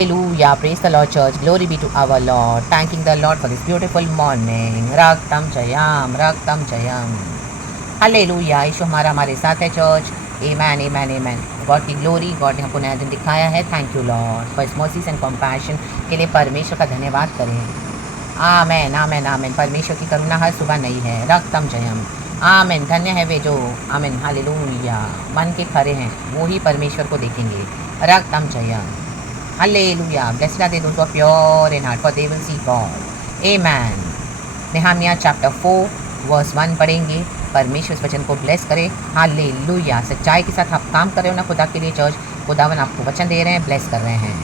Hallelujah, praise the Lord church, glory be to our Lord, thanking the Lord for this beautiful morning, Raktam Jayam, Raktam Jayam. Hallelujah, यीशु हमारे साथ है church, Amen, Amen, Amen. God की glory, God ने हमको नया दिन दिखाया है, थैंक यू लॉर्ड फॉर इस मर्सीज एंड कंपैशन के लिए परमेश्वर का धन्यवाद करें। आमेन, आमेन, आमेन। परमेश्वर की करुणा हर सुबह नई है, रक्तम जयम। आमेन, धन्य है वे जो आमेन हालेलुया मन के खरे हैं, वो ही परमेश्वर को देखेंगे, रक्तम Jayam. Hallelujah. Blessed are they those who are pure in heart, for they will see God. Amen. Nehemiah chapter 4 verse 1 पढ़ेंगे। परमेश्वर इस वचन को ब्लेस करे। हालेलुया। सच्चाई के साथ आप काम कर रहे हो ना खुदा के लिए चर्च, खुदावन आपको वचन दे रहे हैं, ब्लेस कर रहे हैं।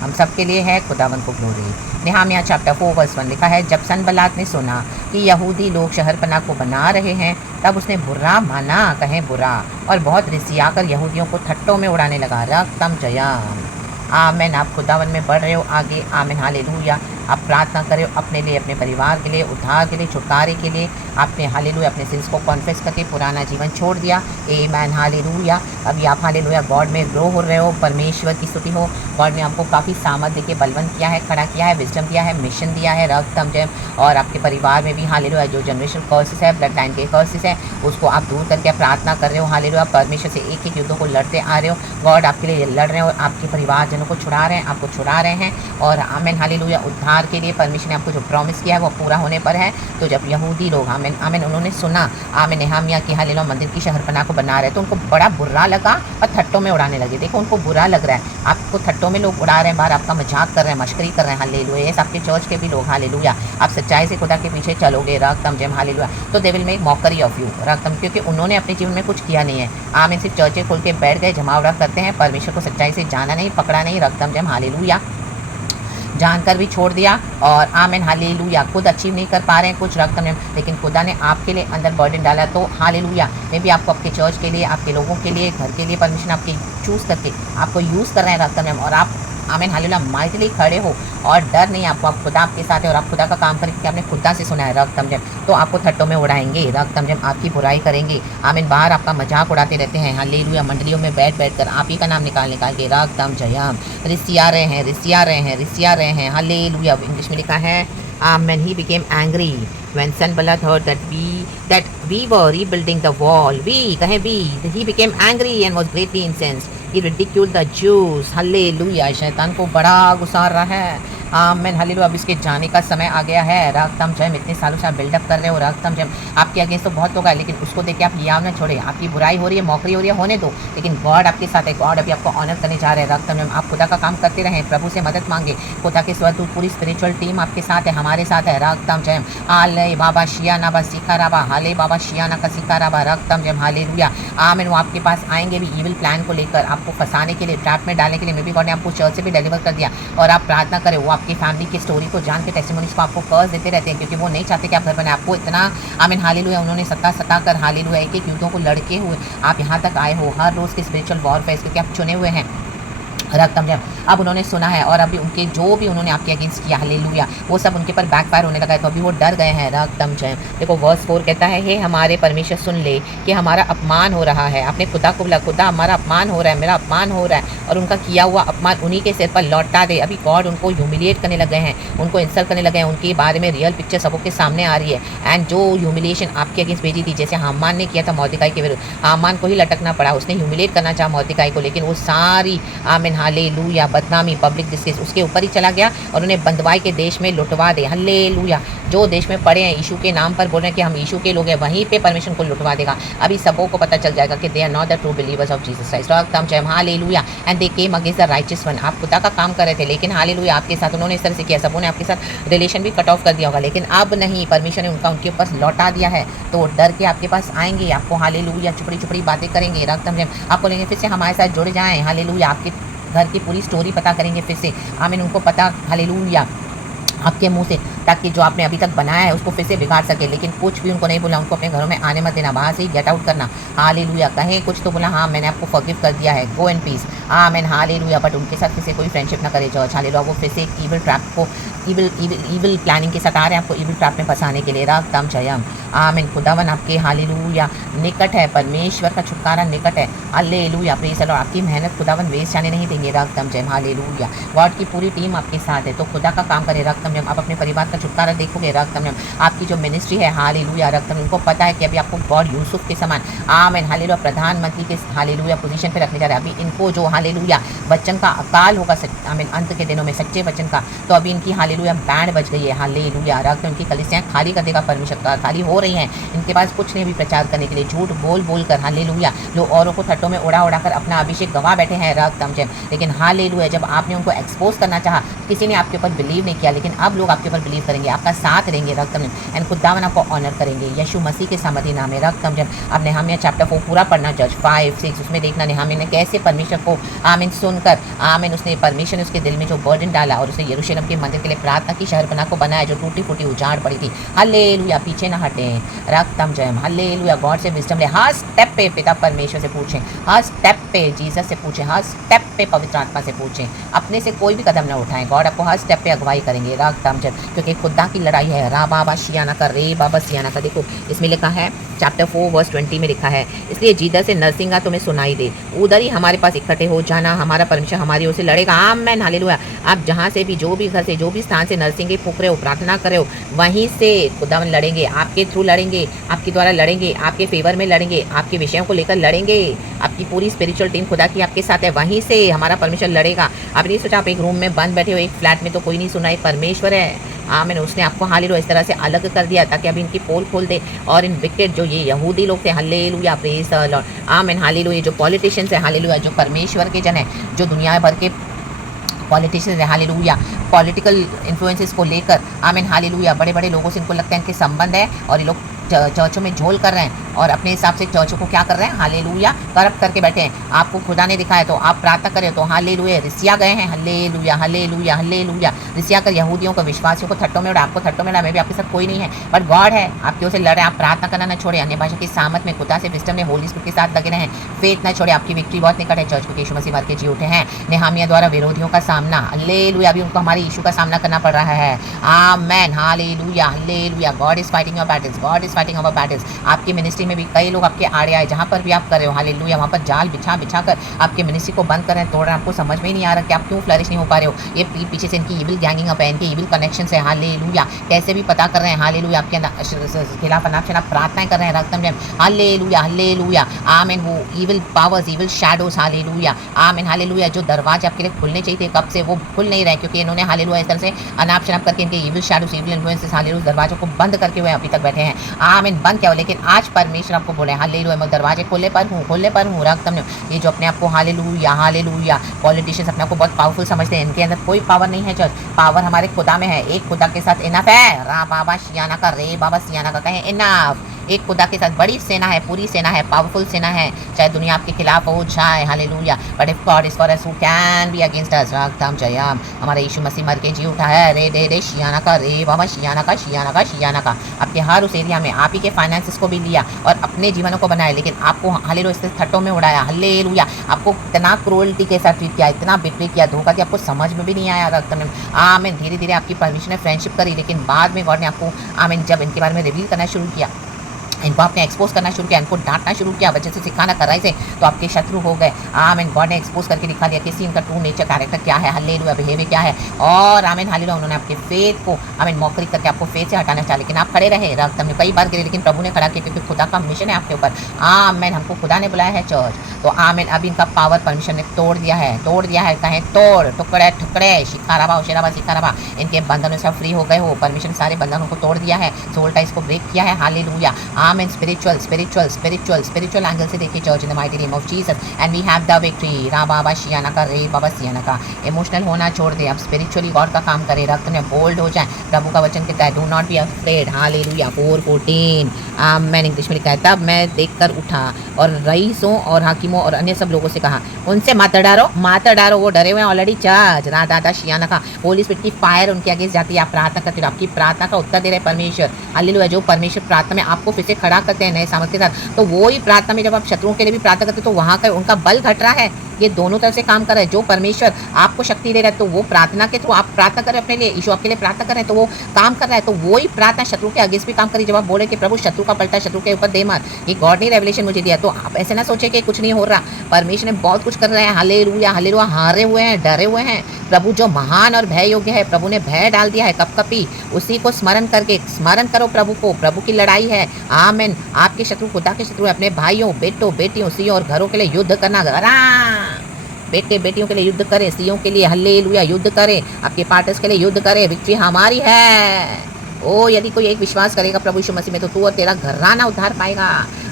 हम सब के लिए है, खुदावन को ग्लोरी। नेहमिया चैप्टर 4 वर्स 1 लिखा है, जब सनबलात ने सुना कि यहूदी लोग शहरपनाह को बना रहे हैं, तब उसने बुरा माना, कहें बुरा, और बहुत रिसियाकर यहूदियों को ठट्टों में उड़ाने लगा। रक्तम जयम। आमेन। आप खुदावन में बढ़ रहे हो आगे, आमेन हालेलुया। आप प्रार्थना करें अपने लिए, अपने परिवार के लिए, उद्धार के लिए, छुटकारे के लिए। आपने हालेलुया अपने सिंस को कॉन्फेस करके पुराना जीवन छोड़ दिया। Amen hallelujah. अभी आप हालेलुया गॉड में ग्रो हो रहे हो, परमेश्वर की स्तुति हो। गॉड ने आपको काफ़ी सामर्थ देके बलवंत किया है, खड़ा किया है, विजडम दिया है, मिशन दिया है, रक्तम जय। और आपके परिवार में भी हालेलुया जो जनरेशन कर्सेस है, ब्लड लाइन के कर्सेस है, उसको आप दूर करके प्रार्थना कर रहे हो। हालेलुया परमेश्वर से एक एक युद्धों को लड़ते आ रहे हो। गॉड आपके लिए लड़ रहे हो, आपके परिवारजनों को छुड़ा रहे हैं, आपको छुड़ा रहे हैं। और आमेन हालेलुया उद्धार के लिए परमेश्वर ने आपको जो प्रॉमिस किया है वो पूरा होने पर है। तो जब यहूदी लोग आमेन आमेन उन्होंने सुना आमेन नेहमिया की हालेलुया मंदिर की शहरपनाह को बना रहे, तो उनको बड़ा बुरा लगा और ठट्टों में उड़ाने लगे। देखो उनको बुरा लग रहा है, आपको ठट्टों में लोग उड़ा रहे हैं, बाहर आपका मजाक कर रहे हैं, मश्करी कर रहे हैं। हालेलुया। ये आपके चर्च के भी लोग हालेलुया, आप सच्चाई से खुदा के पीछे चलोगे, रक्तम जय हालेलुया, तो they will make mockery of you, रक्तम, क्योंकि उन्होंने अपने जीवन में कुछ किया नहीं है। आमेन। सिर्फ चर्चे खोल के बैठ गए, जमावड़ा करते हैं, परमेश्वर को सच्चाई से जाना नहीं, पकड़ा नहीं, रक्तम जय हालेलुया, जानकर भी छोड़ दिया। और आमेन हालेलुया खुद अचीव नहीं कर पा रहे हैं कुछ रकम, लेकिन खुदा ने आपके लिए अंदर बर्डन डाला। तो हालेलुया में भी आपको आपके चर्च के लिए, आपके लोगों के लिए, घर के लिए परमिशन आपके चूज़ करके आपको यूज़ कर रहे हैं रकम, और आप आमेन हालेलुया माइटली खड़े हो और डर नहीं आपको, आप खुदा आपके साथ है और आप खुदा का काम करें, क्योंकि आपने खुदा से सुना है रक्तम जम। तो आपको ठट्टों में उड़ाएंगे, रक्तम जम, आपकी बुराई करेंगे। आमीन। बाहर आपका मजाक उड़ाते रहते हैं, हालेलुया मंडलियों में बैठ बैठ कर आप ही का नाम निकाल निकाल के रक्तम जयम, रिसिया रहे हैं, रिसिया रहे हैं, रिसिया रहे हैं। हालेलुया। इंग्लिश में लिखा है when he became angry when Sanballat heard that we were rebuilding the wall, he became angry and was greatly incensed. He ridiculed the Jews. Hallelujah. शैतान को बड़ा गुस्सा आ रहा है। Amen hallelujah. अब इसके जाने का समय आ गया है, रक्तम जयम। इतने सालों से आप बिल्डअप कर रहे हो, रक्तम जयम, आपके अगेंस्ट तो बहुत लोग आए, लेकिन उसको देख के आप लियाव ना छोड़े। आपकी बुराई हो रही है, मौकरी हो रही है, होने दो, लेकिन गॉड आपके साथ है। गॉड अभी आपको ऑनर करने जा रहे हैं, रक्तम जयम। आप खुदा का काम करते रहें, प्रभु से मदद मांगे। खुदा के स्वरूप पूरी स्पिरिचुअल टीम आपके साथ है, हमारे साथ है, रक्तम जयम। हाले बाबा शियाना बा सिखाराबा, हाले बाबा शियाना का सिखाराबा, रक्तम जयम हालेलुया। आमीन। वो आपके पास आएंगे भी ईविल प्लान को लेकर, आपको फंसाने के लिए, ट्रैप में डालने के लिए। मे बी गॉड ने आपको चर्च से भी डिलीवर कर दिया, और आप प्रार्थना करें, वो आपकी फैमिली की स्टोरी को जान के, टेस्टिमोनीज को आपको कर्ज देते रहते हैं, क्योंकि वो नहीं चाहते कि आप घर बने। आपको इतना आमीन हालेलुया उन्होंने सता कर हालेलुया एक एक युद्धों को लड़के हुए आप यहाँ तक आए हो, हर रोज़ के स्पिरिचुअल वॉरफेयर, क्योंकि आप चुने हुए हैं, रक्तम जयम। अब उन्होंने सुना है, और अभी उनके जो भी उन्होंने आपके अगेंस्ट किया हालेलुया, वो सब उनके पर बैकफायर होने लगा है, तो अभी वो डर गए हैं, रक्तम जयम। देखो वर्स 4 कहता है, हे हमारे परमेश्वर सुन ले कि हमारा अपमान हो रहा है। अपने खुदा को बोला, खुदा हमारा अपमान हो रहा है, मेरा अपमान हो रहा है, और उनका किया हुआ अपमान उन्हीं के सिर पर लौटा दे। अभी गॉड उनको ह्यूमिलिएट करने लगे हैं, उनको इंसल्ट करने लगे हैं, उनके बारे में रियल पिक्चर सबों के सामने आ रही है। एंड जो ह्यूमिलिएशन आपके अगेंस्ट भेजी थी, जैसे हामान ने किया था मोर्देकाई के विरुद्ध, हामान को ही लटकना पड़ा, उसने ह्यूमिलिएट करना चाहा मोर्देकाई को, लेकिन वो सारी आमीन हालेलुया बदनामी, पब्लिक डिस्ग्रेस उसके ऊपर ही चला गया, और उन्हें बंदवाई के देश में लुटवा दे। हालेलुया। जो देश में पड़े हैं, यीशु के नाम पर बोल रहे हैं कि हम यीशु के लोग हैं, वहीं पे परमेश्वर को लुटवा देगा। अभी सबों को पता चल जाएगा कि they are not the true believers of Jesus Christ, रक्तम जयम hallelujah. And they came against the righteous one. आप खुदा का काम कर रहे थे, लेकिन हालेलुया आपके साथ उन्होंने इस तरह से किया, सबों ने आपके साथ रिलेशन भी कट ऑफ कर दिया होगा, लेकिन अब नहीं, परमेश्वर ने उनके ऊपर लौटा दिया है। तो डर के आपके पास आएंगे, आपको हालेलुया चुपड़ी चुपड़ी बातें करेंगे, रक्तम जयम, आपको लेंगे फिर से हमारे साथ जुड़ जाएं, हालेलुया, आपके घर की पूरी स्टोरी पता करेंगे फिर से। आमीन। उनको पता हालेलुया आपके मुंह से, ताकि जो आपने अभी तक बनाया है उसको फिर से बिगाड़ सके। लेकिन कुछ भी उनको नहीं बोला, उनको अपने घरों में आने मत देना, वहाँ से ही गेट आउट करना। हालेलुया। कहें कुछ तो बोला, हाँ मैंने आपको फॉरगिव कर दिया है, go in peace. Amen. Hallelujah. But उनके साथ फिर से कोई फ्रेंडशिप ना करे चर्च। हालेलुया। वो फिर से एक ईविल ट्रैप को ईविल प्लानिंग के साथ आ रहे हैं आपको ईविल ट्रैप में फंसाने के लिए। रक्तम जयम। आमीन। खुदावन आपके हालेलुया निकट है, परमेश्वर का छुटकारा निकट है। हालेलुया। Praise the Lord. आपकी मेहनत खुदावन वेस्ट जाने नहीं देंगे। रक्तम जयम। हालेलुया। गॉड की पूरी टीम आपके साथ है, तो खुदा का काम करे। रक्तम जयम। आप अपने परिवार का छुटकारा देखोगे। रक्तम जयम। आपकी जो मिनिस्ट्री है, हालेलुया, रक्तम, उनको पता है कि अभी आपको गॉड यूसुफ के समान, आमीन, हालेलुया, प्रधानमंत्री के हालेलुया पोजीशन पे रखने जा रहे हैं। अभी इनको जो हालेलुया वचन का अकाल होगा, आमीन, अंत के दिनों में सच्चे वचन का, तो अभी इनकी हालेलुया बैंड बज गई है। हालेलुया। रक्तम, इनकी कलीसियाँ खाली कर देगा परमेश्वर का, खाली हो रही हैं। इनके पास कुछ नहीं अभी प्रचार करने के लिए, झूठ बोल बोल कर, हालेलुया, लोग औरों को ठट्टों में उड़ा उड़ा कर अपना अभिषेक गवा बैठे हैं। रक्तम जयम। लेकिन हालेलुया, जब आपने उनको एक्सपोज करना चाहा, किसी ने आपके ऊपर बिलीव नहीं किया, लेकिन अब लोग आपके ऊपर बिलीव करेंगे, आपका साथ देंगे। रक्तम जयम। एंड खुदावन आपको ऑनर करेंगे यीशु मसीह के समर्थी नाम में। रक्तम जयम। अब नेहमिया चैप्टर 4 पूरा पढ़ना चर्च, 5, 6, उसमें देखना नेहमिया ने कैसे परमेश्वर को, आमीन, सुनकर, आमीन, उसने परमेश्वर ने उसके दिल में जो बर्डन डाला और उसने यरूशलेम के मंदिर के लिए प्रार्थना की, शहरपनाह को बनाया जो टूटी फूटी उजाड़ पड़ी थी। हालेलुया। पीछे ना हटें। रक्तम जयम। हालेलुया। गॉड से विजडम ले। हर स्टेप पे पिता परमेश्वर से पूछें, हर स्टेप पे जीसस से पूछें, हर स्टेप पे पवित्र आत्मा से पूछें। अपने से कोई भी कदम ना उठाएं, गॉड आपको हर स्टेप पे अगुवाई करेंगे। रक्तम जयम। क्योंकि खुदा की लड़ाई है। रा बाबा शियाना का, रे बाबा सियाना का। देखो इसमें लिखा है चैप्टर 4 वर्स 20 में लिखा है, इसलिए जिधर से नरसिंगा तुम्हें सुनाई दे उधर ही हमारे पास इकट्ठे हो जाना, हमारा परमेश्वर हमारी ओर से लड़ेगा। आमीन। हालेलुया। आप जहाँ से भी, जो भी घर से, जो भी स्थान से नरसिंगे फूक रहे हो, प्रार्थना कर रहे हो, वहीं से खुदावन लड़ेंगे, आपके थ्रू लड़ेंगे, आपके द्वारा लड़ेंगे, आपके फेवर में लड़ेंगे, आपके विषयों को लेकर लड़ेंगे। आपकी पूरी स्पिरिचुअल टीम खुदा की आपके साथ है, वहीं से हमारा परमेश्वर लड़ेगा। आपने सोचा आप एक रूम में बंद बैठे हो, एक फ्लैट में, तो कोई नहीं सुना, परमेश्वर है। आमीन। उसने आपको हालेलुया इस तरह से अलग कर दिया ताकि अभी इनकी पोल खोल दे और इन विकेट जो ये यहूदी लोग थे, हालेलुया, प्रेज़ द लॉर्ड, आमीन, हालेलुया, जो पॉलिटिशियंस है, हालेलुया, जो परमेश्वर के जन है, जो दुनिया भर के पॉलिटिशियंस है, हालेलुया, पॉलिटिकल इन्फ्लुएंसेस को लेकर, आमीन, हालेलुया, बड़े बड़े लोगों से इनको लगता है इनके संबंध है और ये लोग चर्चों में झोल कर रहे हैं और अपने हिसाब से चर्चों को क्या कर रहे हैं, हालेलुया, करप्ट करके बैठे हैं। आपको खुदा ने दिखाया तो आप प्रार्थना करें तो हालेलुया, रिसिया गए हैं। Hallelujah, hallelujah, hallelujah. रिसिया कर यहूदियों को, विश्वासियों को ठट्टों में उड़ा, आपको ठट्टों में उड़ा, मैं भी आपके साथ कोई नहीं है, बट गॉड है आपकी ओर से लड़ रहे हैं। आप प्रार्थना करना ना छोड़े, अन्य भाषा की सामत में खुदा से विस्डम में होली स्पिरिट के साथ लगे रहें, फेथ ना छोड़े। आपकी विक्ट्री बहुत निकट है चर्च को, यीशु मसीह मर के जी उठे हैं। नेहमिया द्वारा विरोधियों का सामना, हालेलुया, अभी उनको हमारे यीशु का सामना करना पड़ रहा है। Amen. Hallelujah, hallelujah. God is fighting your battles, God is fighting our battles. आपकी मिनिस्ट्री में भी कई लोग आपके आड़े आए, जहाँ पर भी आप कर रहे हो, हालेलुया, वहाँ पर जाल बिछा बिछा कर आपके मिनिस्ट्री को बंद कर रहे हैं, तोड़ रहे हैं। आपको समझ में ही नहीं आ रहा कि आप क्यों फ्लरिश नहीं हो पा रहे हो। ये पीठ पीछे से इनकी इविल गैंगिंग अप है, इनके इविल कनेक्शंस है, हालेलुया, कैसे भी पता कर रहे हैं, हालेलुया, आपके खिलाफ अनाप शनाप प्रार्थनाएं कर रहे हैं। रक्तम जयम। हालेलुया, हालेलुया, आमीन। वो evil powers, evil shadows, hallelujah, आमीन, हालेलुया, जो दरवाजे आपके लिए खुलने चाहिए थे कब से, वो खुल नहीं रहे क्योंकि इन्होंने हालेलुया इस तरह से अनाप शनाप करके इनके evil shadows, evil influences, hallelujah, दरवाजों को बंद करके हुए अभी तक बैठे हैं। आमीन। बंद क्या हो, लेकिन आज परमेश्वर आपको बोले, हालेलुया, मैं दरवाजे खोले पर हूँ, खोले पर हूँ। रक्तम ने ये जो अपने आप को, हालेलुया, हालेलुया, पॉलिटिशियंस अपने आप को बहुत पावरफुल समझते हैं, इनके अंदर कोई पावर नहीं है चर्च, पावर हमारे खुदा में है। एक खुदा के साथ इनफ है। रा बाबा शियाना का, रे बाबा सियाना का, कहें इनफ। एक खुदा के साथ बड़ी सेना है, पूरी सेना है, पावरफुल सेना है, चाहे दुनिया आपके खिलाफ हो जाए, hallelujah, but if God is for us who can be against us. रक्तम जयम। हमारा यीशु मसीह मर के जी उठा है। रे दे दे शियाना का, रे बाबा शियाना का, शियाना का, शियाना का। आपके हर उस एरिया में आप ही के फाइनेंसेस को भी लिया और अपने जीवनों को बनाया, लेकिन आपको हालेलुया इससे ठट्टों में उड़ाया, हालेलुया, आपको इतना क्रूअल्टी के साथ ट्रीट किया, इतना बिट्रे किया, धोखा किया, आपको समझ में भी नहीं आया। रक्तम ने, आमीन, धीरे धीरे आपकी परमिशन ने फ्रेंडशिप करी, लेकिन बाद में गॉड ने आपको, आमीन, जब इनके बारे में रिवील करना शुरू किया, इनको आपने एक्सपोज करना शुरू किया, इनको डांटना शुरू किया, वजह से सिखाना कर रहे थे, तो आपके शत्रु हो गए। आमीन। गॉड ने एक्सपोज करके दिखा दिया किसी इनका ट्रू नेचर, कैरेक्टर क्या है, हालेलुया, बिहेवियर क्या है। और आमीन, हालेलुया, उन्होंने आपके फेथ को, आमीन, मौकरी करके आपको फेथ से हटाना चाहा, लेकिन आप खड़े रहे। रक्त हमने कई बार गिरे, लेकिन प्रभु ने खड़ा किया क्योंकि खुदा का मिशन है आपके ऊपर। आमीन। हमको खुदा ने बुलाया है चर्च, तो आमीन। अब इनका पावर परमिशन ने तोड़ दिया है, तोड़ दिया है, कहें तोड़, टुकड़े टुकड़े, शिकाराबा, उशेराबा, शिकाराबा, इनके बंधनों से फ्री हो गए हो। परमिशन सारे बंधनों को तोड़ दिया है, सोल टाइज को ब्रेक किया है, हालेलुया, आमेन। स्पिरिचुअल एंगल से देखिए church, in the mighty name of Jesus, and we have the victory. रा बाबा शियाना का, रे बाबा सियाना का। इमोशनल होना छोड़ दे, अब स्पिरिचुअली गॉड का काम करे, रक्त में बोल्ड हो जाए। प्रभु का वचन कहता है do not be afraid. Hallelujah. 4:14 amen. English में लिखा है, तब मैं देखकर उठा और रईसों और हाकिमों और अन्य सब लोगों से कहा, उनसे मत डरो, वो डरे हुए हैं ऑलरेडी। चर्च रा दादा शियाना का, होली स्पिरिट की फायर उनके आगे जाती है। आप प्रार्थना करते हो, आपकी प्रार्थना का उत्तर दे रहे परमेश्वर। हालेलुया। जो परमेश्वर प्रार्थना में आपको फिर से खड़ा करते हैं नए सामर्थ्य के साथ, तो वो ही प्रार्थना में जब आप शत्रुओं के लिए भी प्रार्थना करते हो तो वहाँ का उनका बल घट रहा है। ये दोनों तरफ से काम कर रहा है। जो परमेश्वर आपको शक्ति दे रहा है, तो वो प्रार्थना के थ्रू आप प्रार्थना कर रहे हैं अपने लिए, यीशु आपके लिए प्रार्थना कर रहे हैं, तो वो काम कर रहा है। तो वो ही प्रार्थना शत्रु के अगेंस्ट भी काम करी। जब आप बोले कि प्रभु शत्रु का पलटा शत्रु के ऊपर दे मार, ये गॉड ने रेवलेशन मुझे दिया, तो आप ऐसे ना सोचे कि कुछ नहीं हो रहा। परमेश्वर ने बहुत कुछ कर रहे हैं। Hallelujah, hallelujah. हारे हुए हैं, डरे हुए हैं। प्रभु जो महान और भय योग्य है, प्रभु ने भय डाल दिया है कपकपी, उसी को स्मरण करके स्मरण करो प्रभु को। प्रभु की लड़ाई है। आमेन। आपके शत्रु खुदा के शत्रु है, अपने भाइयों बेटों बेटियों सियों और घरों के लिए युद्ध करना। बेटे बेटियों के लिए युद्ध करे, सियों के लिए हल्लेलुया युद्ध करे, आपके पार्टनर्स के लिए युद्ध करे। विक्ट्री हमारी है। ओ यदि कोई एक विश्वास करेगा प्रभु यीशु मसीह में, तो तू और तेरा घराना उद्धार पाएगा।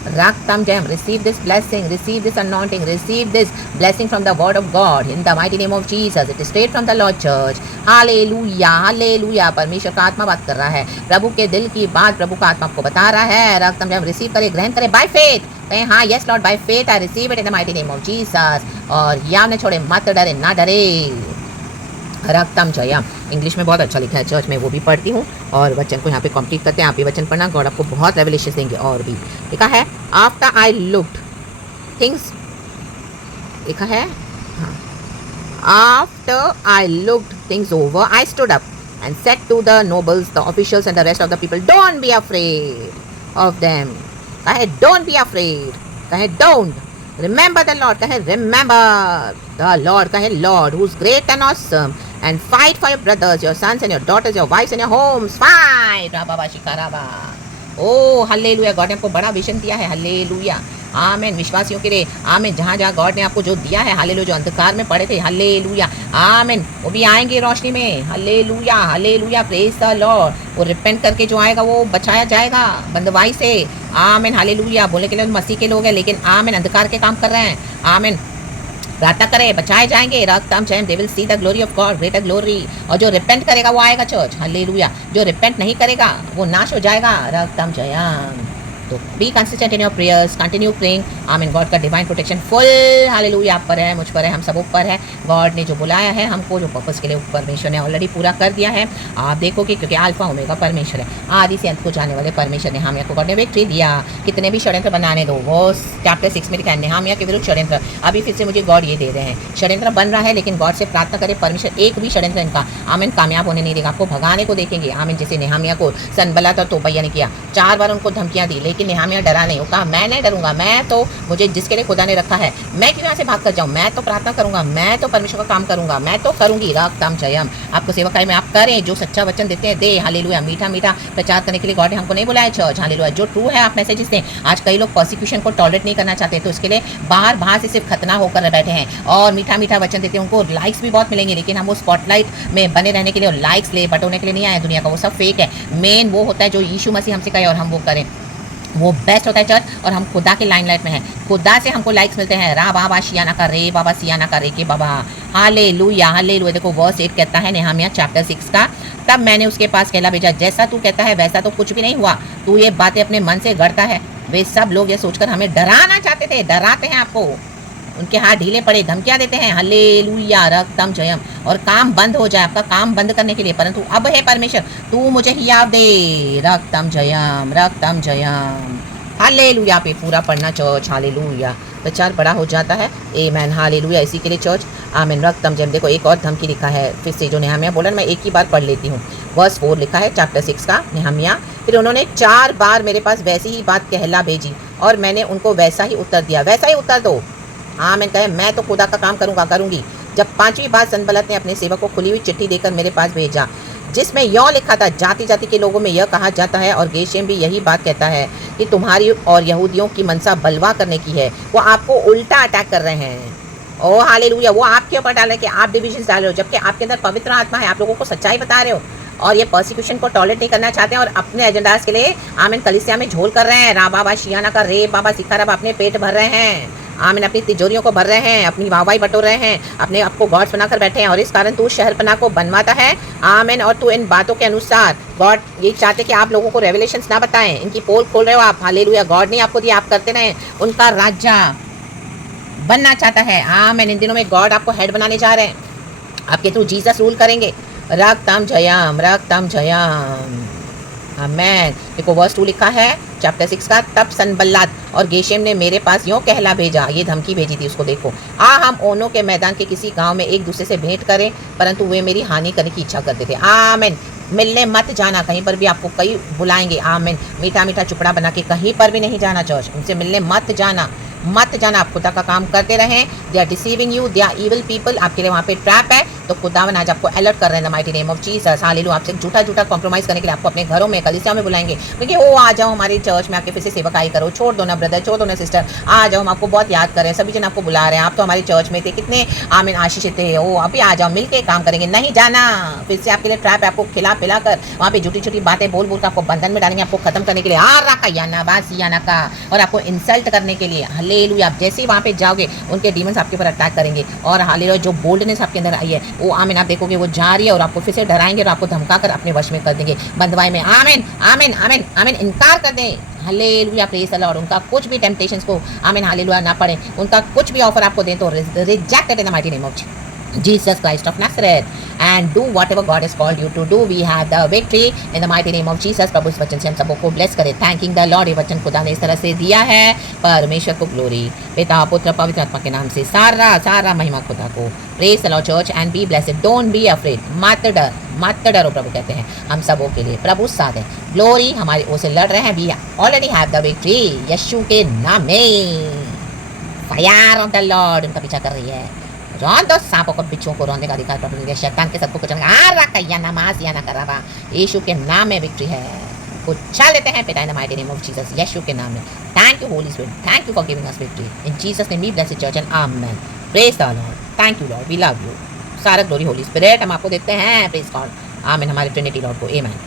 रक्तम जयम। Receive this blessing, receive this anointing, receive this blessing from the word of God in the mighty name of Jesus. It is straight from the Lord church. Hallelujah, hallelujah. परमेश्वर का आत्मा बात कर रहा है, प्रभु के दिल की बात प्रभु का आत्मा आपको बता रहा है। रक्तम जयम। रिसीव करे, ग्रहण करे बाय फेथ। कहें हाँ, yes Lord, by faith I receive it in the mighty name of Jesus. और याव ने छोड़े, मत डरे, ना डरे। रक्तम जयम। इंग्लिश में बहुत अच्छा लिखा है, चर्च में वो भी पढ़ती हूँ और वचन को यहाँ पे कंप्लीट करते हैं। आप भी वचन पढ़ना, गॉड आपको बहुत रेवलेशन देंगे। और भी लिखा है, आफ्टर आई लुक्ड थिंग्स, लिखा है हाँ, after I looked things over I stood up and said to the nobles, the officials and the rest of the people, don't be afraid of them. कहे don't be afraid, कहे don't. Remember the Lord, कहे remember the Lord, कहे Lord who is great and awesome, and fight for your brothers, your sons and your daughters, your wives and your homes. Fight. राबा शिकाराबा। ओ hallelujah. God ने आपको बड़ा vision दिया है। हालेलुया। आमेन। विश्वासियों के लिए आमेन। जहाँ जहाँ गॉड ने आपको जो दिया है, हालेलुया, जो अंधकार में पड़े थे, हालेलुया, आमेन, वो भी आएंगे रोशनी में। Hallelujah, hallelujah. Praise the Lord. वो रिपेंट करके जो आएगा वो बचाया जाएगा बंदवाई से। आमेन। हालेलुया। बोले के लिए मसीह के लोग हैं, लेकिन आमेन अंधकार के काम कर रहे हैं। आमेन। प्रार्थना करें, बचाए जाएंगे। रक्तम जयम। They will see the glory of God, greater glory. और जो रिपेंट करेगा वो आएगा चर्च। हालेलुया। जो रिपेंट नहीं करेगा वो नाश हो जाएगा। रक्तम जयम। तो be consistent in your prayers, continue praying. आमीन। गॉड का डिवाइन प्रोटेक्शन फुल हालेलुया आप पर है, मुझ पर है, हम सब ऊपर है। गॉड ने जो बुलाया है हमको, जो पर्पस के लिए परमेश्वर ने ऑलरेडी पूरा कर दिया है। आप देखोगे क्योंकि अल्फा ओमेगा परमेश्वर है, आदि से अंत को जाने वाले परमेश्वर ने नेहामिया को गॉड ने विक्ट्री दिया। कितने भी षड्यंत्र बनाने दो, वो चैप्टर 6 में लिखा है नेहामिया के विरुद्ध षड्यंत्र। अभी फिर से मुझे गॉड ये दे रहे हैं, षड्यंत्र बन रहा है, लेकिन गॉड से प्रार्थना करें परमेश्वर एक भी षड्यंत्र इनका आमीन कामयाब होने नहीं देगा। आपको भगाने को देखेंगे। आमीन। जैसे नेहामिया को सनबलात और तोबैया ने किया, 4 बार उनको धमकियां दी, लेकिन नेहामिया डरा नहीं। वो कहा मैं नहीं डरूंगा, मैं तो मुझे जिसके लिए खुदा ने रखा है, मैं क्यों यहाँ से भाग कर जाऊँ, मैं तो प्रार्थना करूंगा, मैं तो परमेश्वर का काम करूंगा, मैं तो करूंगी। रक्तम जयम। आपको सेवकाई में आप करें, जो सच्चा वचन देते हैं दे। हालेलुया। मीठा मीठा प्रचार करने के लिए गॉड ने हमको नहीं बुलाया चर्च। हालेलुया। जो ट्रू है आप मैसेजेस दें। आज कई लोग परसिक्यूशन को टॉलरेट नहीं करना चाहते, तो इसके लिए बाहर से सिर्फ खतना होकर बैठे हैं और मीठा मीठा वचन देते हैं। उनको लाइक्स भी बहुत मिलेंगे, लेकिन हम वो स्पॉटलाइट में बने रहने के लिए और लाइक्स ले बटोरने के लिए नहीं आए दुनिया का। वो सब फेक है। मेन वो होता है जो यीशु मसीह हमसे कहे और हम वो करें, वो बेस्ट होता है चर्च। और हम खुदा के लाइमलाइट में हैं, खुदा से हमको लाइक्स मिलते हैं। रा बाबा शियाना का, रे बाबा सियाना का, रे के बाबा। Hallelujah, hallelujah. देखो वर्स 8 कहता है नेहमिया चैप्टर 6 का, तब मैंने उसके पास कहला भेजा, जैसा तू कहता है वैसा तो कुछ भी नहीं हुआ, तू ये बातें अपने मन से गढ़ता है। वे सब लोग ये सोचकर हमें डराना चाहते थे, डराते हैं आपको, उनके हाथ ढीले पड़े, धमकियां देते हैं। हल्लेलुया। रक्तम जयम। और काम बंद हो जाए, आपका काम बंद करने के लिए, परंतु अब है परमेश्वर तू मुझे हियाव दे। रक्तम जयम, रक्तम जयम। हालेलुया पे पूरा पढ़ना चर्च। हालेलुया। प्रचार बड़ा हो जाता है। आमेन। हालेलुया। इसी के लिए चर्च। आमीन। रक्तम जयम। देखो एक और धमकी लिखा है फिर से, जो नेहमिया बोला, मैं एक ही बार पढ़ लेती हूँ। वर्स 4 लिखा है चैप्टर 6 का नेहमिया। फिर उन्होंने 4 बार मेरे पास वैसी ही बात कहला भेजी और मैंने उनको वैसा ही उत्तर दिया। वैसा ही उत्तर दो। हाँ, मैं कहे मैं तो खुदा का काम करूँगी। जब 5वीं बार सनबलत ने अपने सेवक को खुली हुई चिट्ठी देकर मेरे पास भेजा, जिसमें यह लिखा था, जाति जाति के लोगों में यह कहा जाता है और गेशेम भी यही बात कहता है कि तुम्हारी और यहूदियों की मनसा बलवा करने की है। वो आपको उल्टा अटैक कर रहे हैं। ओ हालेलुया। वो आपके ऊपर डाल रहे हैं कि आप डिविजन डाल रहे हो, जबकि आपके अंदर पवित्र आत्मा है, आप लोगों को सच्चाई बता रहे हो। और ये परसिक्यूशन को टॉलरेट नहीं करना चाहते हैं और अपने एजेंडाज के लिए आमीन कलीसिया में झोल कर रहे हैं। रा बाबा शियाना का रे बाबा सिखा रहा अपने पेट भर रहे हैं, आमीन अपनी तिजोरियों को भर रहे हैं, अपनी वाहवाही बटोर रहे हैं, अपने आपको गॉड बनाकर बैठे हैं और इस कारण तू शहरपना को बनवाता है। आमीन। और तू इन बातों के अनुसार गॉड ये चाहते कि आप लोगों को रेवलेशंस ना बताएं, इनकी पोल खोल रहे हो आप। हालेलुया। गॉड ने आपको दिया, आप करते रहें। उनका राज्य बनना चाहता है। आमीन। इन दिनों में गॉड आपको हेड बनाने जा रहे हैं, आपके थ्रू जीसस रूल करेंगे। रक्तम जयम रक्तम जयम। आमेन। देखो वर्स 2 लिखा है चैप्टर 6 का। तब सनबल्लात और गेशेम ने मेरे पास यूँ कहला भेजा, ये धमकी भेजी थी उसको। देखो हम ओनों के मैदान के किसी गांव में एक दूसरे से भेंट करें, परंतु वे मेरी हानि करने की इच्छा करते थे। आमेन। मिलने मत जाना, कहीं पर भी आपको कई बुलाएंगे। आमेन। मीठा मीठा चुपड़ा बना के कहीं पर भी नहीं जाना चर्च, उनसे मिलने मत जाना, मत जाना। आप खुदा का काम करते रहें। They are deceiving you, they are evil people. आपके लिए वहाँ पे ट्रैप है, तो खुदावन आज आपको अलर्ट कर रहे हैं। The mighty name of Jesus. Hallelujah. आपसे झूठा झूठा कॉम्प्रोमाइज़ करने के लिए आपको अपने घरों में कलीसिया में बुलाएंगे, क्योंकि ओ आ जाओ हमारी चर्च में आके फिर से सेवकाई करो। छोड़ दो ना ब्रदर, छोड़ दो ना सिस्टर, आ जाओ, हम आपको बहुत याद कर रहे हैं। सभी जन आपको बुला रहे हैं, आप तो हमारी चर्च में थे, कितने आमीन आशीषित थे। ओ अभी आ जाओ, मिल के काम करेंगे। नहीं जाना, फिर से आपके लिए ट्रैप है। आपको खिला पिला कर वहाँ पे झूठी झूठी बातें बोल बोल कर आपको बंधन में डालेंगे, आपको खत्म करने के लिए। आ रहा याना बास याना का, और आपको इंसल्ट करने के लिए। हालेलुया। आप जैसे ही वहाँ पे जाओगे उनके डीमंस आपके ऊपर अटैक करेंगे, और हालेलुया जो बोल्डनेस आपके अंदर आई है वो आमीन आप देखोगे वो जा रही है, और आपको फिर से डराएंगे और आपको धमका कर अपने वश में कर देंगे, बंधवाई में। आमीन आमीन आमीन आमीन। इनकार कर दें। हालेलुया। Praise the Lord. उनका कुछ भी टेम्पटेशंस को आमीन हालेलुया ना पड़े, उनका कुछ भी ऑफर आपको दें तो reject it in the mighty name of Jesus Christ of Nazareth, and do whatever God has called you to do. We have the victory in the mighty name of Jesus. प्रभु इस वचन से हम सबको को bless करे। Thanking the Lord. ये वचन खुदा ने इस तरह से दिया है। परमेश्वर को ग्लोरी, पिता पुत्र पवित्र आत्मा के नाम से सारा सारा महिमा खुदा को। Praise the Lord church and be blessed. Don't be afraid. मत डरो। प्रभु कहते हैं हम सबों के लिए प्रभु साथ है। ग्लोरी हमारी ओर से लड़ रहे हैं। We already have the victory Yeshu के नाम में। फायर ऑफ द लॉर्ड उनका पीछा कर रही है। रौन दो सांपों को बिच्छुओं को रोने का अधिकार प्रभु ने दिया। शैतान के सबको कुचलने का या नमाज या ना करावा। यीशु के नाम में विक्ट्री है। उछाल लेते हैं पिता in the mighty name of Jesus, Yeshu के नाम में। Thank you Holy Spirit, thank you for giving us victory in Jesus name. We bless the church and amen. Praise the Lord. Thank you Lord, we love you. सारा glory Holy Spirit हम आपको देते हैं। Praise God. Amen. हमारे Trinity Lord को। आमेन।